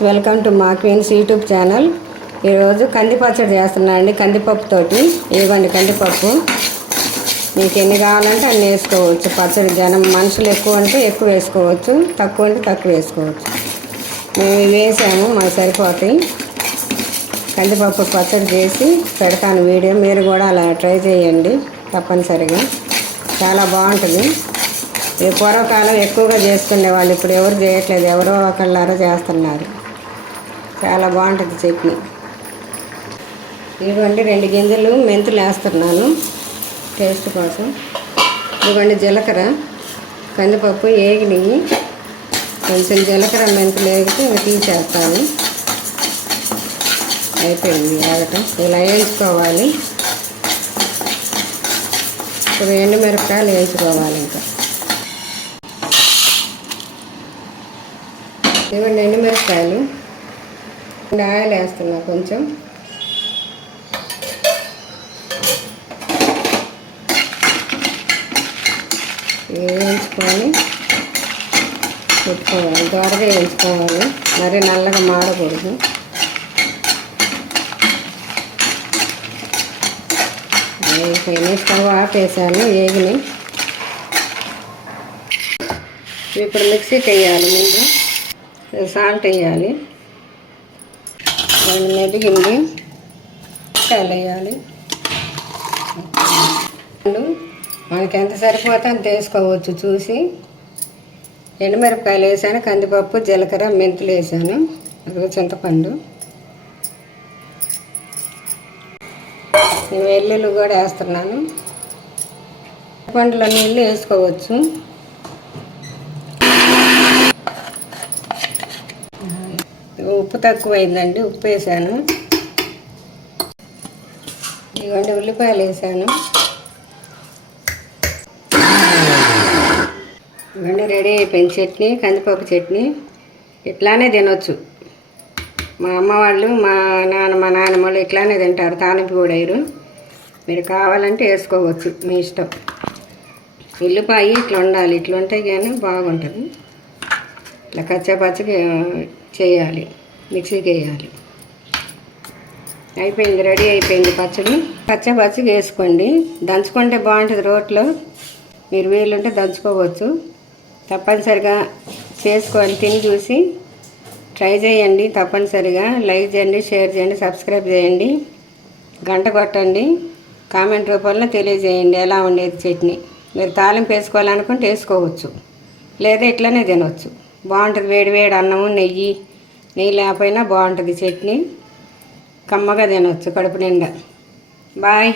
Friends, welcome to మా queens YouTube channel. ఈరోజు కంది పచ్చడి చేస్తున్నానండి. కందిపప్పుతోటి. ఇవ్వండి కందిపప్పు. మీకు ఎన్ని కావాలంటే అన్ని వేసుకోవచ్చు. పచ్చడి మనుషులు ఎక్కువ అంటే ఎక్కువ వేసుకోవచ్చు, తక్కువ అంటే తక్కువ వేసుకోవచ్చు. మేము ఇవి వేసాము, మాకు సరిపోతాయి. కందిపప్పు పచ్చడి చేసి పెడతాను వీడియో. మీరు కూడా అలా ట్రై చేయండి తప్పనిసరిగా. చాలా బాగుంటుంది. ఇది పూర్వకాలం ఎక్కువగా చేసుకునే వాళ్ళు, ఇప్పుడు ఎవరు చేయట్లేదు, ఎవరో ఒకళ్ళారో చేస్తున్నారు. చాలా బాగుంటుంది చట్నీ. ఇదిగోండి 2 గింజలు మెంతులు వేస్తున్నాను టేస్ట్ కోసం. ఇదిగోండి జీలకర్ర, కందిపప్పు ఏగినవి. కొంచెం జీలకర్ర మెంతులు వేగితే ఇంకా తీసేస్తాను. అయిపోయింది వేగటం. ఇలా వేయించుకోవాలి. ఇప్పుడు ఎండుమిరపకాయలు వేయించుకోవాలి. ఇంకా ఇవ్వండి ఎండుమిరపకాయలు. ఆయిల్ వేస్తున్నా కొంచెం. వేయించుకొని పెట్టుకోవాలి. దోరగా వేయించుకోవాలి, మరీ నల్లగా మాడకూడదు. వేగిపోయినాయి. స్టవ్ ఆపేసాను. వేగినాయి. ఇప్పుడు మిక్సీకి వేయాలి. ముందు సాల్ట్ వేయాలి. మెదిగింది. కాయలు వేయాలి. మనకి ఎంత సరిపోతే అంత వేసుకోవచ్చు చూసి. ఎండుమిరపకాయలు వేసాను, కందిపప్పు, జీలకర్ర, మెంతులు వేసాను, అదిగో చింతపండు. వెల్లుల్లి కూడా వేస్తున్నాను. చింతపండులో నీళ్ళు వేసుకోవచ్చు. ఉప్పు తక్కువైందండి, ఉప్పు వేసాను. ఇదిగోండి ఉల్లిపాయలు వేసాను. ఇవన్నీ రెడీ అయిపోయింది చట్నీ, కందిపప్పు చట్నీ. ఇట్లానే తినొచ్చు. మా అమ్మ వాళ్ళు, మా నాన్నమ్మ వాళ్ళు ఇట్లానే తింటారు. తాలింపు కూడా వేయరు. మీరు కావాలంటే వేసుకోవచ్చు, మీ ఇష్టం. ఉల్లిపాయ ఇట్లా ఉండాలి, ఇట్లా ఉంటే కానీ బాగుంటుంది. ఇట్లా కచ్చాపచ్చగా చేయాలి, మిక్సీకి వేయాలి. అయిపోయింది, రెడీ అయిపోయింది పచ్చడి. కచ్చాపచ్చగా వేసుకోండి. దంచుకుంటే బాగుంటుంది రోట్లో. మీరు వీలుంటే దంచుకోవచ్చు. తప్పనిసరిగా చేసుకొని తిని చూసి ట్రై చేయండి. తప్పనిసరిగా లైక్ చేయండి, షేర్ చేయండి, సబ్స్క్రైబ్ చేయండి, గంట కొట్టండి. కామెంట్ రూపంలో తెలియజేయండి ఎలా ఉండేది చట్నీ. మీరు తాలింపు వేసుకోవాలనుకుంటే వేసుకోవచ్చు, లేదా ఇట్లనే తినవచ్చు. బాగుంటుంది. వేడి వేడి అన్నము, నెయ్యి లేకపోయినా బాగుంటుంది చట్నీ. కమ్మగా తినవచ్చు కడుపు నిండా. బాయ్.